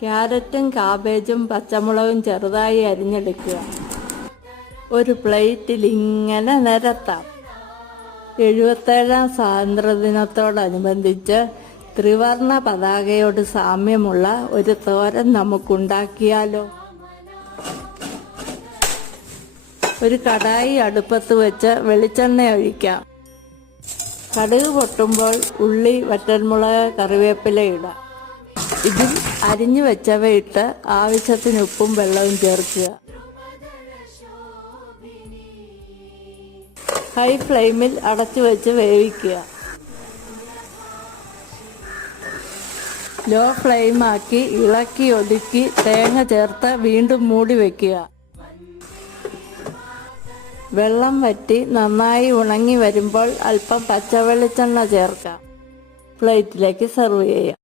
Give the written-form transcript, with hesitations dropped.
ക്യാരറ്റും കാബേജും പച്ചമുളകും ചെറുതായി അരിഞ്ഞെടുക്കുക. ഒരു പ്ലേറ്റിൽ ഇങ്ങനെ നിരത്താം. 77ാം സ്വാതന്ത്ര്യദിനത്തോടനുബന്ധിച്ച് ത്രിവർണ പതാകയോട് സാമ്യമുള്ള ഒരു തോരൻ നമുക്കുണ്ടാക്കിയാലോ? ഒരു കടായി അടുപ്പത്ത് വെച്ച് വെളിച്ചെണ്ണ ഒഴിക്കാം. കടുക് പൊട്ടുമ്പോൾ ഉള്ളി, വറ്റൽമുളക്, കറിവേപ്പില ഇടാം. ഇതിൽ അരിഞ്ഞു വെച്ചവയിട്ട് ആവശ്യത്തിന് ഉപ്പും വെള്ളവും ചേർക്കുക. ഹൈ ഫ്ലെയിമിൽ അടച്ചു വെച്ച് വേവിക്കുക. ലോ ഫ്ലെയിമാക്കി ഇളക്കി ഒതുക്കി തേങ്ങ ചേർത്ത് വീണ്ടും മൂടി വയ്ക്കുക. വെള്ളം വറ്റി നന്നായി ഉണങ്ങി വരുമ്പോൾ അല്പം പച്ചവെളിച്ചെണ്ണ ചേർക്കാം. പ്ലേറ്റിലേക്ക് സെർവ് ചെയ്യാം.